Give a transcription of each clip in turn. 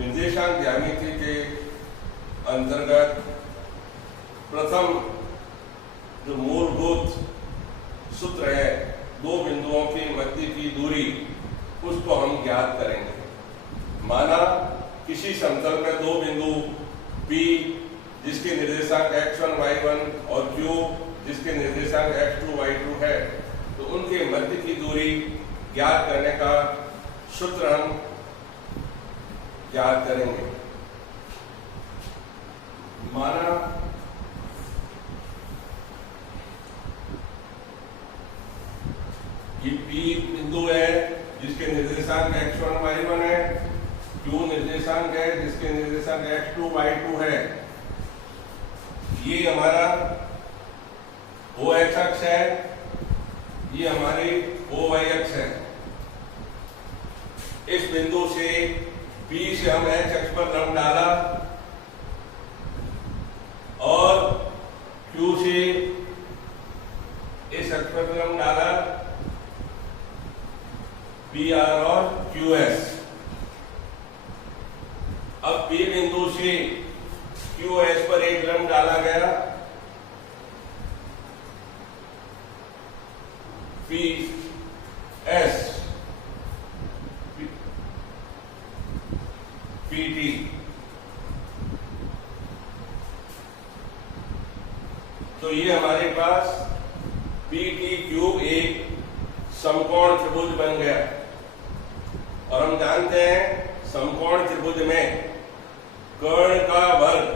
निर्देशांक ज्यामिति के अंतर्गत प्रथम जो मूलभूत सूत्र है दो बिंदुओं के मध्य की दूरी, उसको हम ज्ञात करेंगे। माना किसी समतल में दो बिंदु P जिसके निर्देशांक x1 y1 और Q जिसके निर्देशांक x2 y2 है, तो उनके मध्य की दूरी ज्ञात करने का सूत्र हम ज्ञात करेंगे। माना ये P बिंदु है जिसके निर्देशांक x1 y1 है, Q निर्देशांक है जिसके निर्देशांक x2 y2 है। ये हमारा OX अक्ष है, ये हमारी OY अक्ष है। इस बिंदु से P से हम X अक्ष पर लंब डाला और Q से इस अक्ष पर लंब डाला, PR और QS। अब P बिंदु से QS पर एक लंब डाला गया, PS PT। तो ये हमारे पास PTQ एक समकोण त्रिभुज बन गया। और हम जानते हैं समकोण त्रिभुज में कर्ण का वर्ग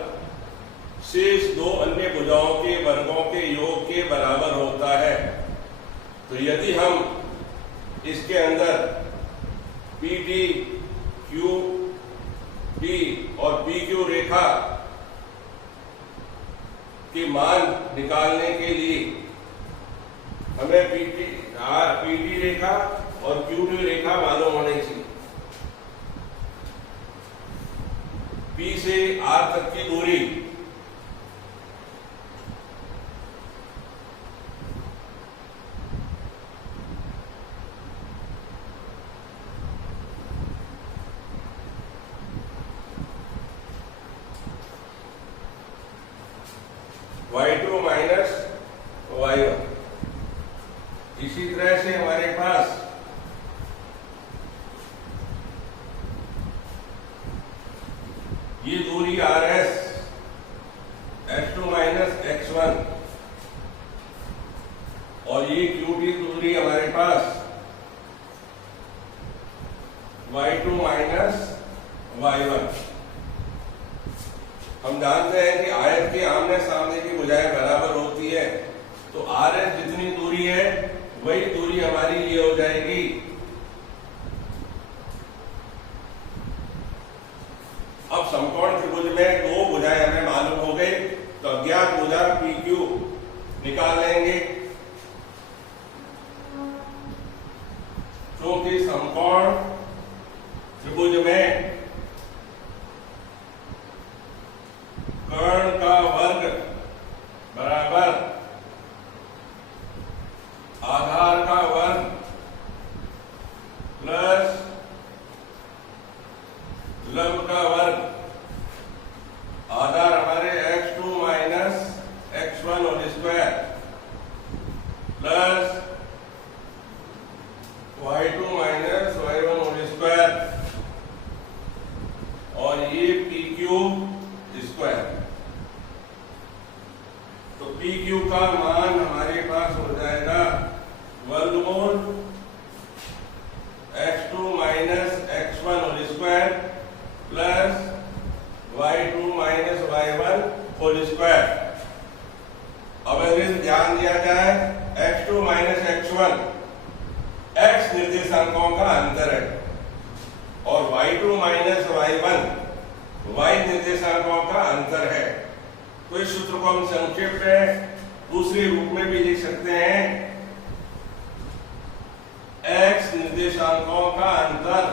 शेष दो अन्य भुजाओं के वर्गों के योग के बराबर होता है। तो यदि हम इसके अंदर PT, QP और PQ रेखा के मान निकालने के लिए हमें PT रेखा और QP रेखा मालूम होनी चाहिए। P से R तक की दूरी y2 माइनस y1। इसी तरह से हमारे पास ये दूरी RS x2 माइनस x1 और ये QT दूरी हमारे पास y2 माइनस y1। हम जानते हैं कि आयत के आमने सामने की भुजाएं बराबर होती है, तो RS जितनी दूरी है वही दूरी हमारी ये हो जाएगी। अब समकोण त्रिभुज में दो भुजाएं हमें मालूम हो गई, तो अज्ञात भुजा PQ निकाल लेंगे। क्योंकि समकोण त्रिभुज में कर्ण का वर्ग बराबर आधार का वर्ग प्लस लंब का वर्ग। आधार हमारे x2 minus x1 whole square plus y2 minus y1 whole square और ये PQ स्क्वायर। तो PQ का मान हमारे पास हो जाएगा वर्गमूल x2 minus x1 whole square plus y2 minus y1 whole square. अब अगर ध्यान दिया जाए x2 माइनस x1 x निर्देशांकों का अंतर है और y2 माइनस y1 y निर्देशांकों का अंतर है। तो इस सूत्र को हम संक्षेप में दूसरे रूप में भी लिख सकते हैं, x निर्देशांकों का अंतर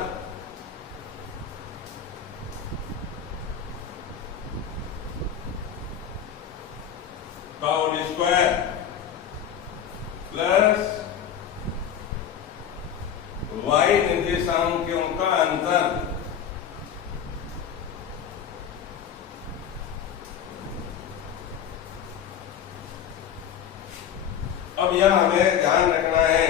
का होल स्क्वायर प्लस y निर्देशांकों का अंतर अब यह हमें ध्यान रखना है,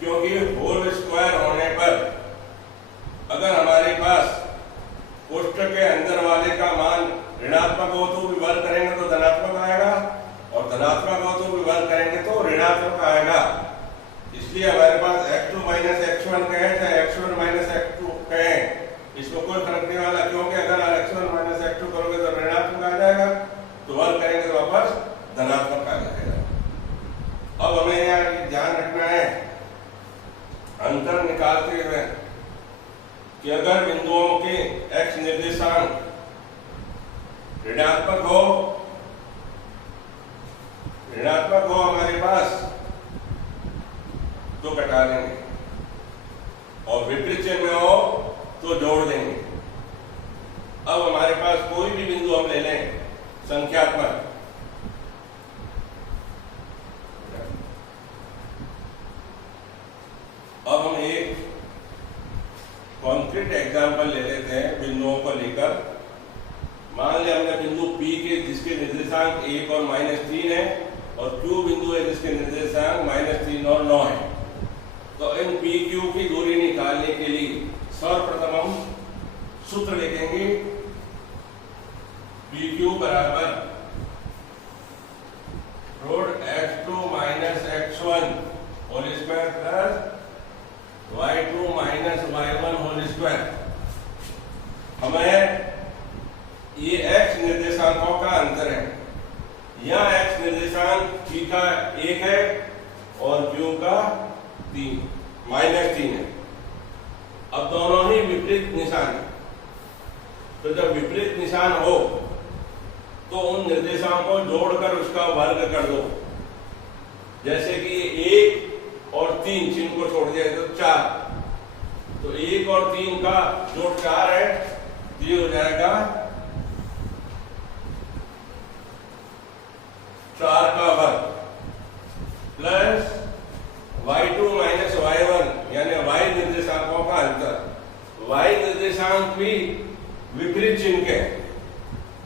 क्योंकि होल स्क्वायर होने पर अगर हमारे पास कोष्ठक के अंदर वाले का मान ऋणात्मक हो तो विभाग करेंगे तो धनात्मक आएगा, और धनात्मक हो तो विभाग करेंगे तो ऋणात्मक आएगा। इसलिए हमारे पास x2 माइनस x1 कहें चाहे x1 माइनस x2 कहें, इसमें कोई फर्क नहीं वाला, क्योंकि अगर x1 माइनस x2 करोगे तो ऋणात्मक आ जाएगा, तो वर्ग करेंगे तो वापस धनात्मक आ जाएगा। अब हमें यहाँ ध्यान रखना है अंतर निकालते हुए कि अगर बिंदुओं के x निर्देशांक ऋणात्मक हो हमारे पास तो घटा देंगे, और विपरीत चिन्ह में हो तो जोड़ देंगे। अब हमारे पास कोई भी बिंदु हम ले लें संख्यात्मक, अब हम एक कॉन्क्रीट एग्जाम्पल ले लेते हैं बिंदुओं को लेकर। मान लिया हमने बिंदु P के जिसके निर्देशांक 1 और -3 है, और Q बिंदु है जिसके निर्देशांक -3 और 9 है। तो इन PQ की दूरी निकालने के लिए सर्वप्रथम हम सूत्र लिखेंगे, PQ बराबर root x2 minus x1 whole square plus y2 minus y1 whole square. हमें ये x निर्देशांकों का अंतर है, यहाँ x निर्देशांक P का 1 है और Q का -3 है। अब दोनों ही विपरीत निशान है, तो जब विपरीत निशान हो तो उन निर्देशांकों को जोड़कर उसका वर्ग कर दो। जैसे कि 1 और 3 चिन्ह को छोड़ दिया तो 4, तो 1 और 3 का जोड़ 4 है, ये हो जाएगा 4 का वर्ग प्लस y2 माइनस y1 यानी y निर्देशांकों का अंतर। y निर्देशांक भी विपरीत चिन्ह के,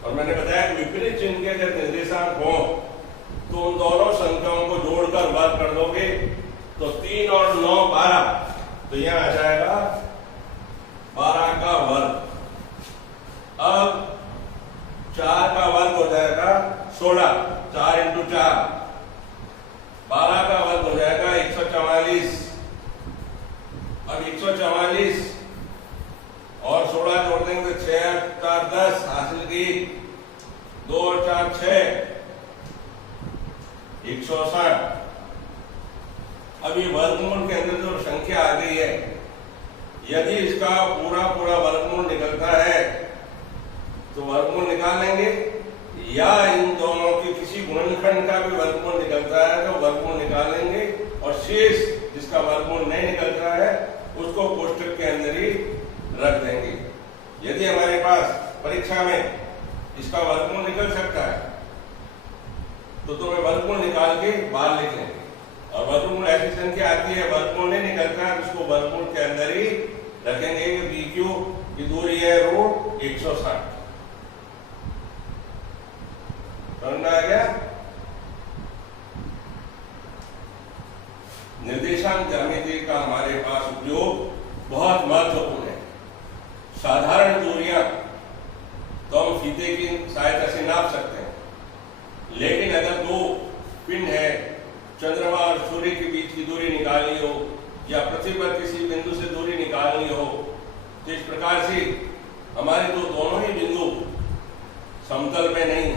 और मैंने बताया कि विपरीत चिन्ह के जब निर्देशांक हो तो उन दोनों संख्याओं को जोड़कर वर्ग कर दोगे, तो 3 और 9 12, तो यहां आ जाएगा 12 का वर्ग। अब 4 का वर्ग हो जाएगा 16, 4 × 4, 12 का वर्ग हो जाएगा 144। अब 144 और 16 जोड़ देंगे तो 6 4 10 हासिल की, 2 और 4 6, 160। अब ये वर्गमूल के अंदर जो संख्या आ गई है, यदि इसका पूरा वर्गमूल निकलता है तो वर्गमूल निकाल लेंगे, या इन दोनों के किसी गुणनखंड का भी वर्गमूल निकलता है तो वर्गमूल निकाल लेंगे, और शेष जिसका वर्गमूल नहीं निकलता है उसको कोष्ठक के अंदर ही रख देंगे। यदि हमारे पास परीक्षा में इसका वर्गमूल निकल सकता है तो तुम्हें वर्गमूल निकाल के बाहर लिख लेंगे, और वर्गमूल ऐसी संख्या आती है वर्गमूल नहीं निकलता है उसको वर्गमूल के अंदर ही रखेंगे। BQ की दूरी है रूट 160। समझ में आ गया? निर्देशांक ज्यामिति का हमारे पास उपयोग बहुत महत्वपूर्ण है। साधारण दूरियां तो हम फीते की सहायता से नाप सकते हैं, लेकिन अगर दो पिंड है, चंद्रमा और सूर्य के बीच की दूरी निकालनी हो, या पृथ्वी पर किसी बिंदु से दूरी निकालनी हो, तो इस प्रकार से हमारे दोनों ही बिंदु समतल में नहीं,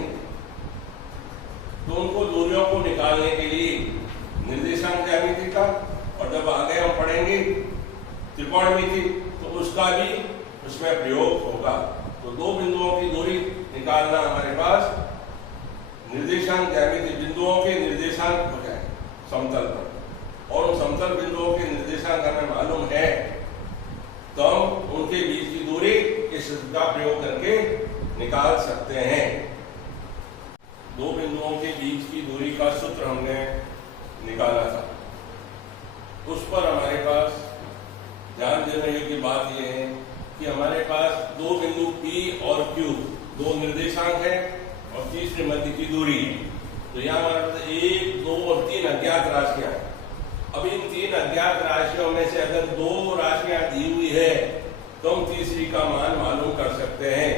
तो उनको दूरियों को निकालने के लिए निर्देशांक ज्यामिति का, और जब आगे हम पढ़ेंगे त्रिकोणमिति तो उसका भी उसमें प्रयोग होगा। तो दो बिंदुओं की दूरी निकालना हमारे पास निर्देशांक ज्यामिति, बिंदुओं के निर्देशांक हो जाए समतल पर, और उन समतल बिंदुओं के निर्देशांक हमें मालूम है तो हम उनके बीच की दूरी इस का प्रयोग करके निकाल सकते हैं। दो बिंदुओं के बीच की दूरी का सूत्र हमने निकाला था, उस पर हमारे पास ध्यान देने की बात यह है कि हमारे पास दो बिंदु P और Q, दो निर्देशांक है, और तीसरे मध्य की दूरी है। तो यहाँ हमारे पास 1, 2 और 3 अज्ञात राशियां हैं। अब इन 3 अज्ञात राशियों में से अगर 2 राशियां दी हुई है तो हम तीसरी का मान मालूम कर सकते हैं।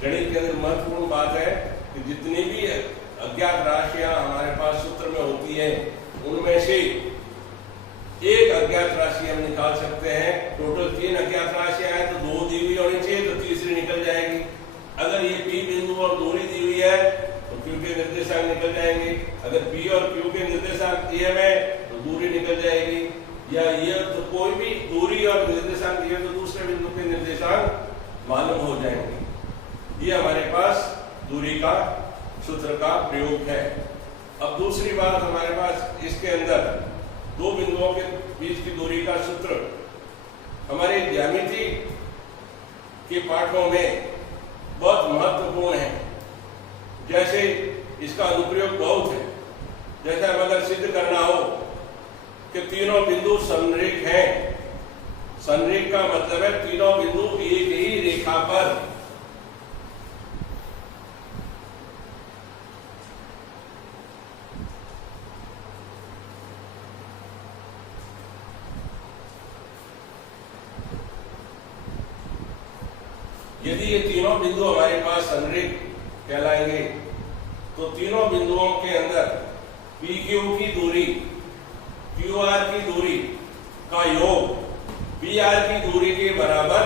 गणित के अंदर महत्वपूर्ण बात है कि जितनी भी अज्ञात राशियां हमारे पास सूत्र में होती है उनमें से एक अज्ञात राशि हम निकाल सकते हैं। टोटल 3 अज्ञात राशियां हैं तो 2 दी हुई होनी चाहिए तो तीसरी निकल जाएगी। अगर ये P बिंदु और दूरी दी हुई है तो Q के निर्देशांक निकल जाएंगे। अगर P और Q के निर्देशांक दिए हुए तो दूरी निकल जाएगी, या ये तो कोई भी दूरी और निर्देशांक दिए तो दूसरे बिंदु के निर्देशांक मालूम हो जाएंगे। ये हमारे पास दूरी का सूत्र का प्रयोग है। अब दूसरी बात हमारे पास इसके अंदर 2 बिंदुओं के बीच की दूरी का सूत्र हमारे ज्यामिति के पाठों में बहुत महत्वपूर्ण है। जैसे इसका अनुप्रयोग बहुत है। जैसे अब अगर सिद्ध करना हो कि तीनों बिंदु संरेख हैं, संरेख का मतलब है तीनों बिंदु एक ही रेखा पर यदि ये तीनों बिंदु हमारे पास संरेख कहलाएंगे तो तीनों बिंदुओं के अंदर PQ की दूरी QR की दूरी का योग PR की दूरी के बराबर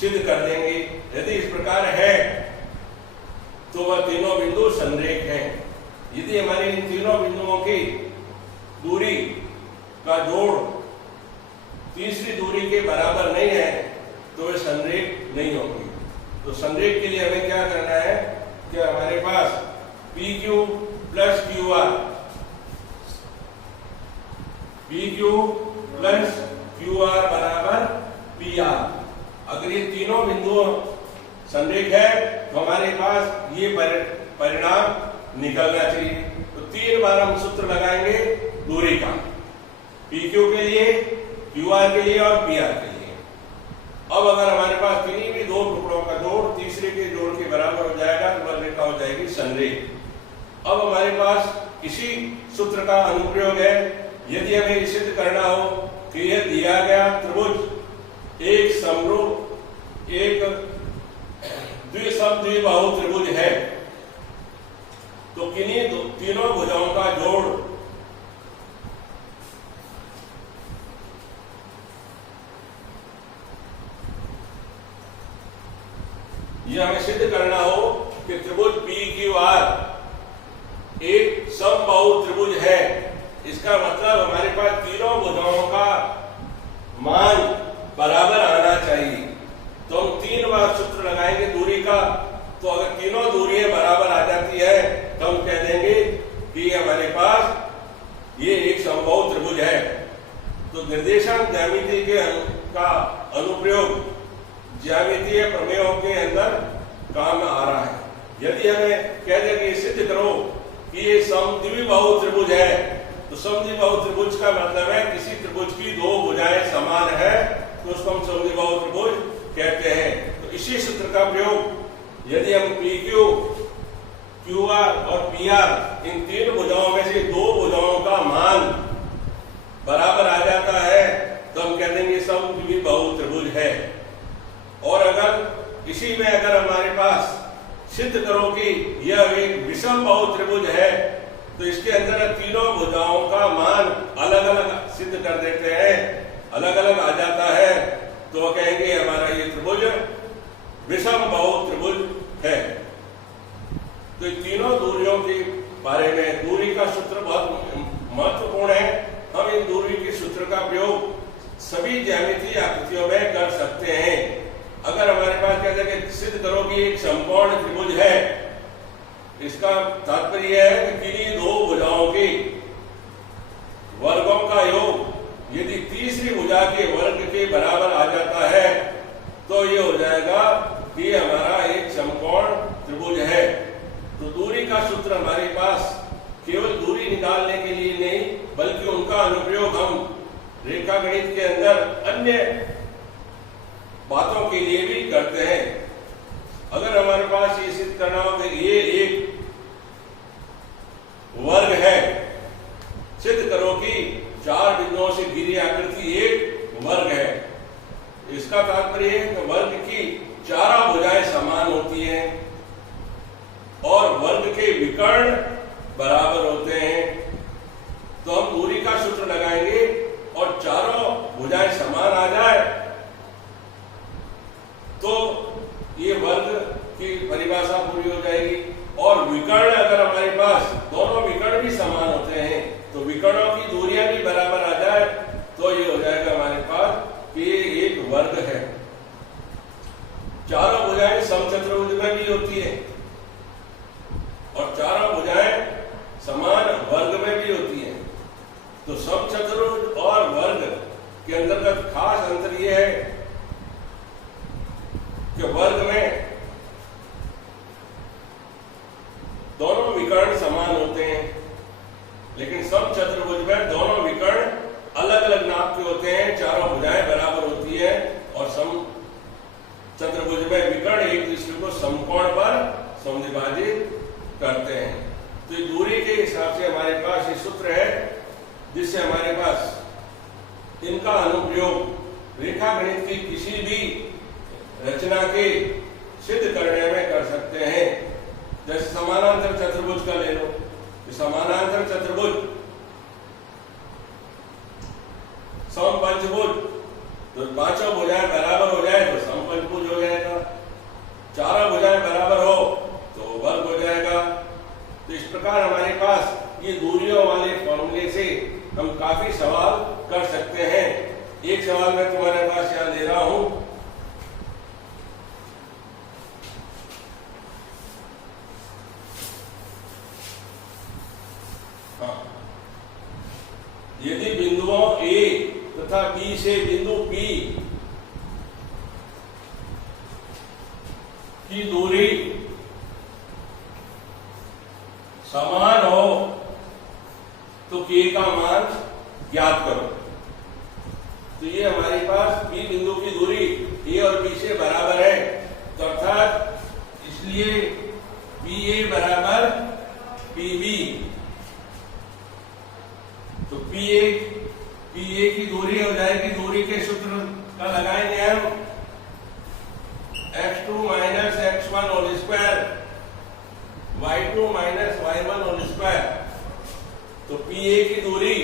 सिद्ध कर देंगे। यदि इस प्रकार है तो वह तीनों बिंदु संरेख हैं। यदि हमारे इन तीनों बिंदुओं की दूरी का जोड़ तीसरी दूरी के बराबर नहीं है तो वे संरेख नहीं होगी। तो संरेख के लिए हमें क्या करना है कि हमारे पास PQ plus QR, PQ plus QR बराबर PR। अगर ये तीनों बिंदु संरेख है तो हमारे पास ये परिणाम निकलना चाहिए। तो 3 बार हम सूत्र लगाएंगे दूरी का, PQ के लिए, QR के लिए और PR के लिए। अब अगर हमारे पास किन्हीं भी 2 टुकड़ों का जोड़ तीसरे के जोड़ के बराबर हो जाएगा तो वह रेखा हो जाएगी संरेख। अब हमारे पास इसी सूत्र का अनुप्रयोग है। यदि हमें सिद्ध करना हो कि यह दिया गया त्रिभुज एक समरूप एक द्विबाहु त्रिभुज है तो किन्हीं तीनों भुजाओं का जोड़ यह हमें सिद्ध करना हो कि त्रिभुज PQR एक समबाहु त्रिभुज है। इसका मतलब हमारे पास तीनों भुजाओं का मान बराबर आना चाहिए। तो हम 3 बार सूत्र लगाएंगे दूरी का। तो अगर तीनों दूरियां बराबर आ जाती है तो हम कह देंगे कि हमारे पास ये एक समबाहु त्रिभुज है। तो निर्देशांक ज्यामिति का अनुप्रयोग ज्यामितीय प्रमेयों के अंदर काम आ रहा है। यदि हमें कह दें कि सिद्ध करो कि ये समद्विबाहु त्रिभुज है तो समद्विबाहु त्रिभुज का मतलब है किसी त्रिभुज की 2 भुजाएं समान है तो उसको हम समद्विबाहु त्रिभुज कहते हैं। तो इसी सूत्र का प्रयोग यदि हम PQ, QR और PR इन 3 भुजाओं में से 2 भुजाओं का मान बराबर आ जाता है तो हम कह देंगे समद्विबाहु त्रिभुज है। और अगर इसी में अगर हमारे पास सिद्ध करो कि यह एक विषम बाहु त्रिभुज है तो इसके अंदर तीनों भुजाओं का मान अलग अलग सिद्ध कर देते हैं, अलग अलग आ जाता है तो वह कहेंगे हमारा ये त्रिभुज विषम बाहु त्रिभुज है। तो इन तीनों दूरियों के बारे में दूरी का सूत्र बहुत महत्वपूर्ण है। हम इन दूरी के सूत्र का प्रयोग सभी ज्यामितीय आकृतियों में कर सकते हैं। अगर हमारे पास कहते हैं कि सिद्ध करो कि एक समकोण त्रिभुज है, इसका तात्पर्य है कि किन्हीं 2 भुजाओं के वर्गों का योग यदि तीसरी भुजा के वर्ग के बराबर आ जाता है तो ये हो जाएगा कि हमारा एक समकोण त्रिभुज है। तो दूरी का सूत्र हमारे पास केवल दूरी निकालने के लिए नहीं बल्कि उनका अनुप्रयोग हम रेखा गणित के अंदर अन्य बातों के लिए भी करते हैं। अगर हमारे पास ये सिद्ध करना हो कि ये एक वर्ग है, सिद्ध करो कि 4 बिंदुओं से घिरी आकृति एक वर्ग है। इसका तात्पर्य है कि वर्ग की चारों भुजाएं समान होती हैं और वर्ग के विकर्ण बराबर होते हैं। तो हम दूरी का सूत्र लगाएंगे और चारों भुजाएं समान आ जाए तो ये वर्ग की परिभाषा पूरी हो जाएगी। और विकर्ण अगर हमारे पास दोनों विकर्ण भी समान होते हैं तो विकर्णों की दूरियां भी बराबर आ जाए तो ये हो जाएगा हमारे पास कि ये एक वर्ग है। चारों भुजाएं समचतुर्भुज में भी होती है और चारों भुजाएं समान वर्ग में भी होती है। तो समचतुर्भुज और वर्ग के अंतर्गत खास अंतर यह है कि वर्ग में दोनों विकर्ण समान होते हैं, लेकिन समचतुर्भुज में दोनों विकर्ण अलग अलग नाप के होते हैं, चारों भुजाएं बराबर होती है और समचतुर्भुज में विकर्ण एक दूसरे को समकोण पर समद्विभाजित करते हैं। तो ये दूरी के हिसाब से हमारे पास ये सूत्र है जिससे हमारे पास इनका अनुप्रयोग रेखागणित की किसी भी रचना के सिद्ध करने में कर सकते हैं। जैसे समानांतर चतुर्भुज का ले लो, समानांतर चतुर्भुज समपंचभुज, तो पांचों भुजाएं बराबर हो जाए तो समपंचभुज हो जाएगा, चारों भुजाएं बराबर हो तो वर्ग हो जाएगा। तो इस प्रकार हमारे पास ये दूरियों वाले फॉर्मूले से हम काफी सवाल कर सकते हैं। एक सवाल मैं तुम्हारे पास यहाँ दे रहा हूं। यदि बिंदुओं A तथा B से बिंदु P की दूरी समान हो तो K का मान ज्ञात करो। तो ये हमारे पास B बिंदु की दूरी A और B से बराबर है, तो अर्थात इसलिए PA बराबर PB। तो PA की दूरी हो जाएगी, दूरी के सूत्र का लगाएंगे हम x2 minus x1 whole square y2 minus y1 whole square. तो PA की दूरी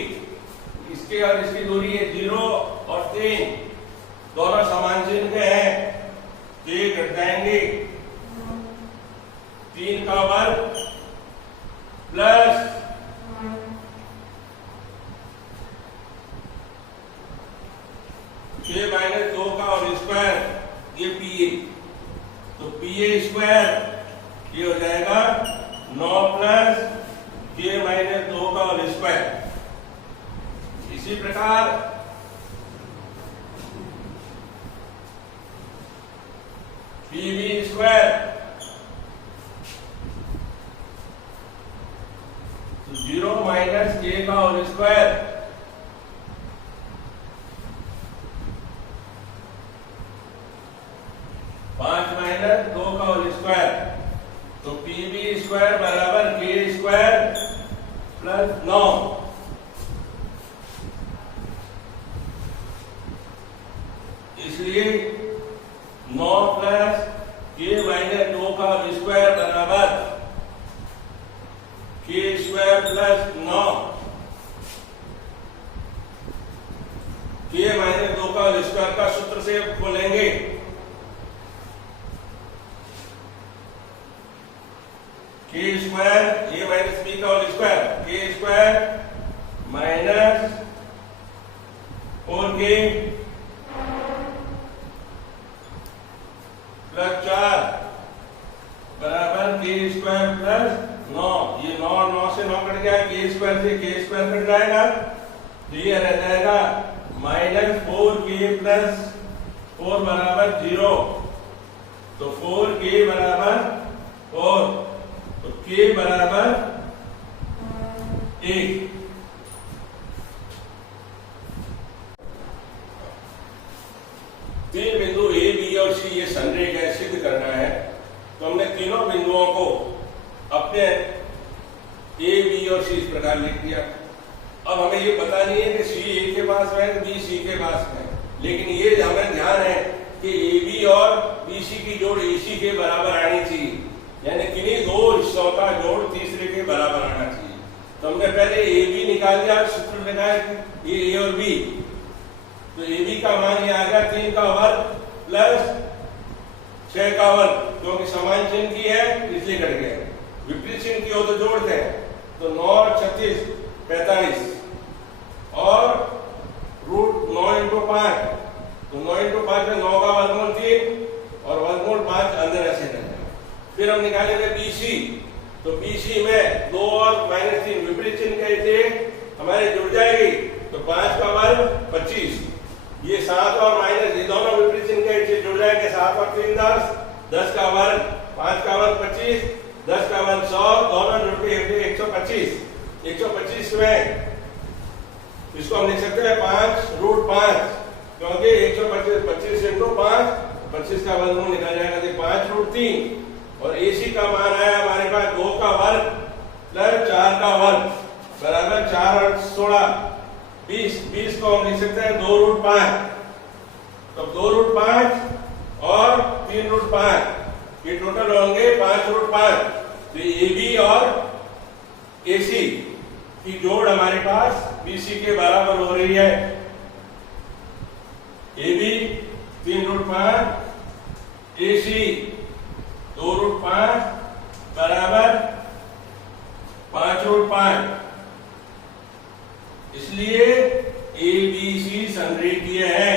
इसके और इसकी दूरी है 0 और 3, दोनों समान चिन्ह के हैं तो ये घट जाएंगे 3 का वर्ग प्लस 6 माइनस 2 का और स्क्वायर, ये PA। तो PA स्क्वायर ये हो जाएगा 9 प्लस K माइनस 2 का और स्क्वायर। इसी प्रकार PB स्क्वायर 0 माइनस K का और स्क्वायर, 5 माइनस 2 का होल स्क्वायर। तो PB स्क्वायर बराबर K स्क्वायर प्लस 9। इसलिए 9 प्लस K माइनस 2 का होल स्क्वायर बराबर K square plus 9। K minus 2 का होल स्क्वायर का सूत्र से बोलेंगे K square A minus B का whole square, K square minus 4K plus 4 बराबर K स्क्वायर प्लस 9। ये 9 से 9 कट गया, K स्क्वायर से K स्क्वायर कट जाएगा तो ये रह जाएगा माइनस 4K प्लस 4 बराबर 0। तो 4K बराबर 4, तो K बराबर 1। तीन बिंदु A, B और C ये संरेख है, सिद्ध करना है। तो हमने तीनों बिंदुओं को अपने ए, बी और सी इस प्रकार लिख दिया। अब हमें ये पता नहीं है कि सी ए के पास है, बी सी के पास है, लेकिन ये हमें ध्यान है कि ए बी और बी सी की जोड़ ए सी के बराबर आनी चाहिए, यानी किन्हीं दो हिस्सों का जोड़ तीसरे के बराबर आना चाहिए। तो हमने पहले ए बी निकाल लिया, सूत्र लगाया ये ए और बी, तो ए बी का मान ये आ गया 3 का वर्ग प्लस 6 का वर्ग, क्योंकि समान चिन्ह की है इसलिए कट गया। विपरीत चिन्ह की हो तो जोड़ते हैं, तो 9 और 36 45 और रूट 9 इंटू 5, तो 9 इंटू 5 में 9 का वर्गमूल 3 और वर्गमूल 5 अंदर ऐसे रहेगा। फिर हम निकालेंगे बीसी, तो बीसी में 2 और -3 विपरीत चिन्ह कैसे हमारे जुड़ जाएगी, तो 5 का वर्ग 25, ये 7 और माइनस ये दोनों विपरीत चिन्ह कैसे जुड़ जाएंगे, 7 और 3 10, 10 का वर्ग 5 का वर्ग 25, 10 का वर्ग 100, दोनों जुड़ के 125। 125 में इसको हम लिख सकते हैं 5 रूट 5, क्योंकि 125 25 इंटू 5, 25 का वर्गमूल निकल जाएगा, तो 5 रूट 3 और एसी का मान आया हमारे पास 2 का वर्ग प्लस 4 का वर्ग बराबर 4 और 16 20। 20 को हम लिख सकते हैं 2 रूट 5, तो 2 रूट 5 और 3 रूट 5, ये टोटल होंगे 5 रूट 5। तो ए बी और एसी की जोड़ हमारे पास बीसी के बराबर हो रही है। A B 3 root 5, AC 2 root 5 बराबर 5 रूट 5, इसलिए ए बी सी संरेखीय है।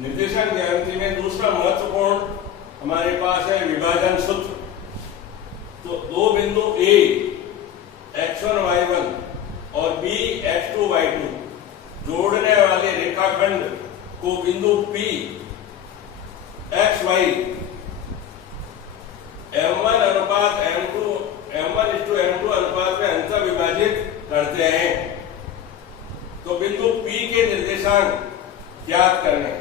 निर्देशांक ज्यामिति में दूसरा महत्वपूर्ण हमारे पास है विभाजन सूत्र। तो दो बिंदु ए x1 y1 और b x2 y2 जोड़ने वाले रेखाखंड को बिंदु P x y m1 अनुपात m2 m1:m2 अनुपात में अंतर विभाजित करते हैं। तो बिंदु P के निर्देशांक ज्ञात करने,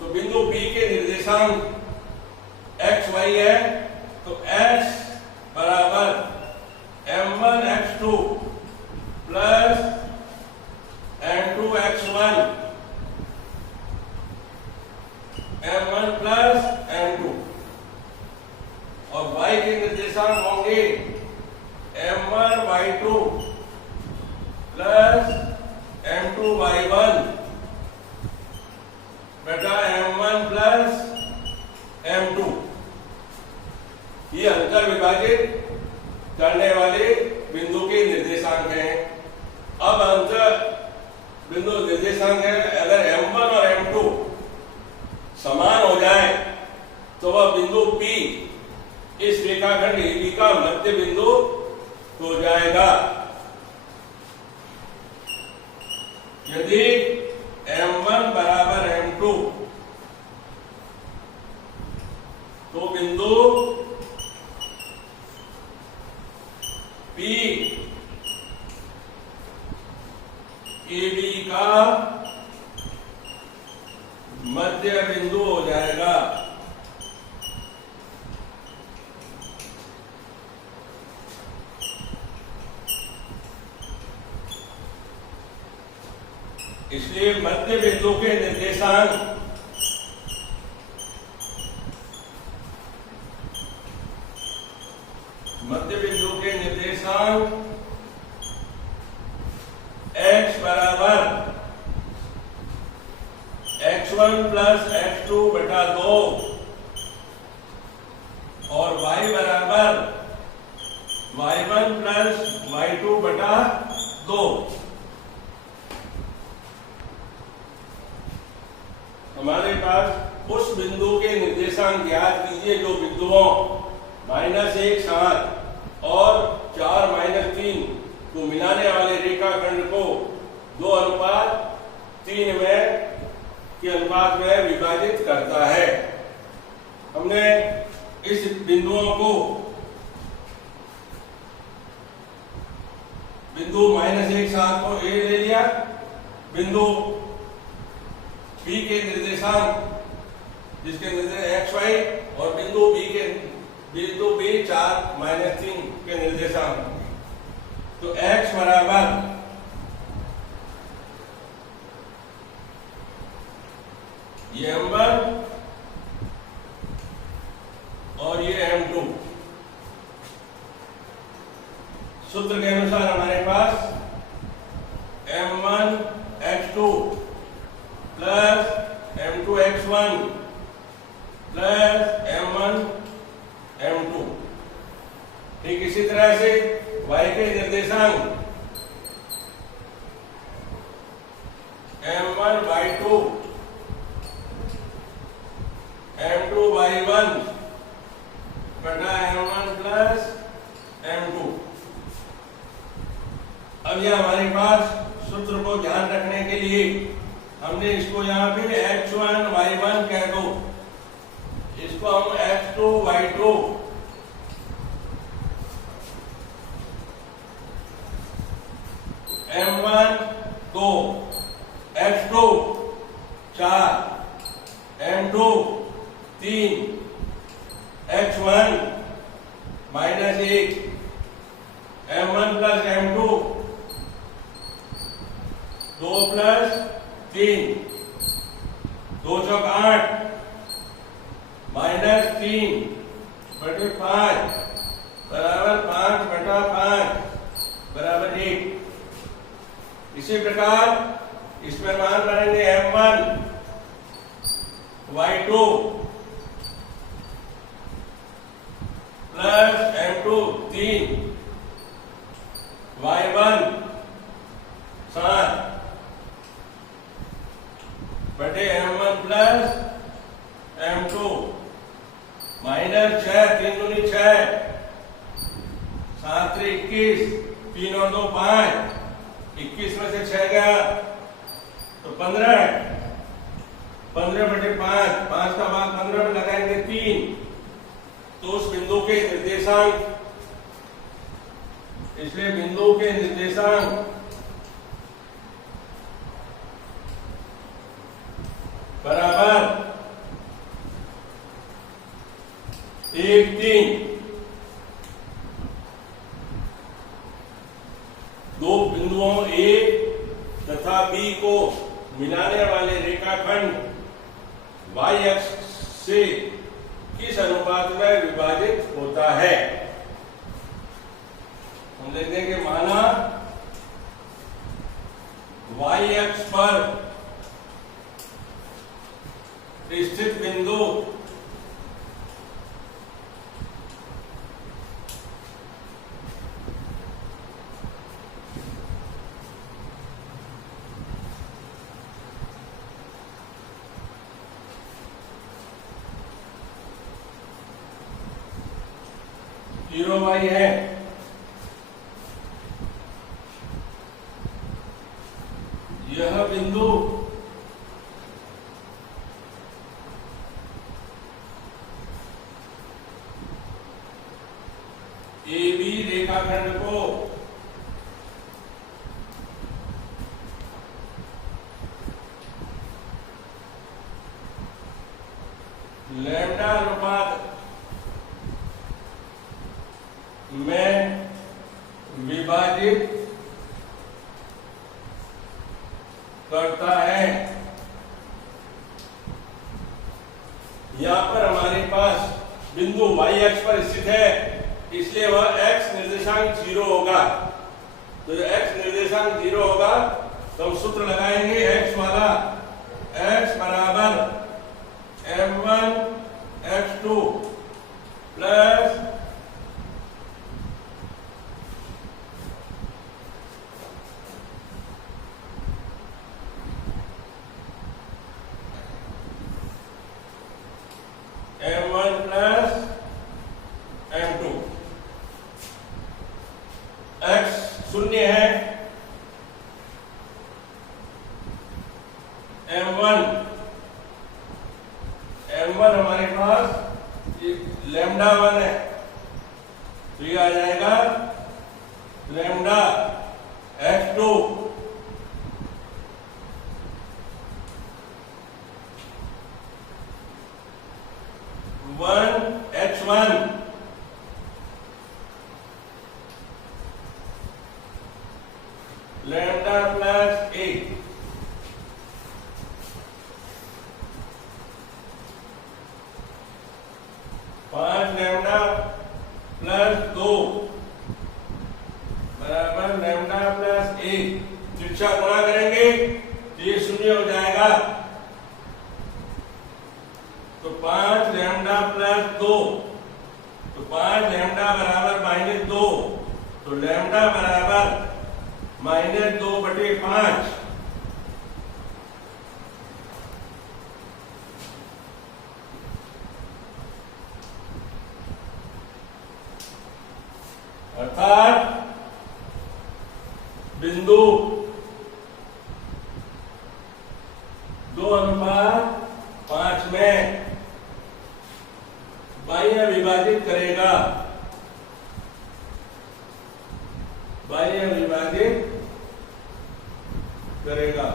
तो बिंदु P के निर्देशांक x y है, तो x बराबर m1 x2 plus m2 x1 m1 plus m2, और y के निर्देशांक होंगे m1 y2 plus m2 y1 बेटा m1 प्लस m2। ये अंतर विभाजित करने वाले बिंदु के निर्देशांक हैं। अब अंतर बिंदु निर्देशांक है, अगर m1 और m2 समान हो जाए तो वह बिंदु P इस रेखाखंड AB का मध्य बिंदु हो जाएगा। यदि m1 बराबर m2 तो बिंदु P AB का मध्य बिंदु हो जाएगा। इसलिए मध्य बिंदु के निर्देशांक x बराबर x1 प्लस x2 बटा 2 और y बराबर y1 प्लस y2 बटा 2। हमारे पास उस बिंदु के निर्देशांक ज्ञात कीजिए जो बिंदुओं -1 7 और 4 -3 को मिलाने वाले रेखाखंड को 2:3 में के अनुपात में विभाजित करता है। हमने इस बिंदुओं को -1 साथ को ए ले लिया, बिंदु P के निर्देशांक जिसके निर्देश एक्स वाई और बिंदु B 4 -3 के निर्देशांक, तो x बराबर ये M1 और ये M2। सूत्र के अनुसार हमारे पास M1 x2 plus M2 x1 plus M1 M2। ठीक इसी तरह से y के निर्देशांक M1 y2 M2 y1 बटा M1 प्लस M2। अब यह हमारे पास सूत्र को ध्यान रखने के लिए हमने इसको यहाँ पे x1 y1 कह दो, इसको हम x2 y2 M1 2 x2 4 M2 3 x1 -1 M1 plus M2 2 plus 3 2 चौक 8 -3 बटे 5 बराबर 5 बटा 5 बराबर 1। इसी प्रकार इसमें मान करेंगे M1 y2 plus M2 3 y1 7 बटे M1 प्लस M2 -6 3 दूनी 6 7 21 3 और 2 5 21 में से 6 गया तो 15 बटे 5 5 का भाग 15 में लगाएंगे 3, तो उस बिंदु के निर्देशांक, इसलिए बिंदु के निर्देशांक बराबर 1 3। दो बिंदुओं A तथा B को मिलाने वाले रेखाखंड y अक्ष से किस अनुपात में विभाजित होता है। हम लिख देंगे माना y अक्ष पर स्थित बिंदु जीरो y है, यह बिंदु AB रेखाखंड को लैम्डा अनुपात में विभाजित करता है। यहां पर हमारे पास बिंदु y अक्ष पर स्थित है, इसलिए वह x निर्देशांक 0 होगा। तो जो x निर्देशांक 0 होगा तो हम सूत्र लगाएंगे x वाला, x बराबर M1 x2 plus M1 plus M2। x 0 है, M1 हमारे पास लैम्डा 1 है, तो ये आ जाएगा lambda H2 1H1 lambda plus 8 5 lambda plus 2 बराबर लैम्डा प्लस 1। शिक्षा गुणा करेंगे तो ये शून्य हो जाएगा। तो 5 लैम्डा प्लस 2 तो 5 लैम्डा बराबर -2 तो लैम्डा बराबर -2/5 अर्थात बिंदु 2:5 में बाह्य विभाजित करेगा, बाह्य विभाजित करेगा।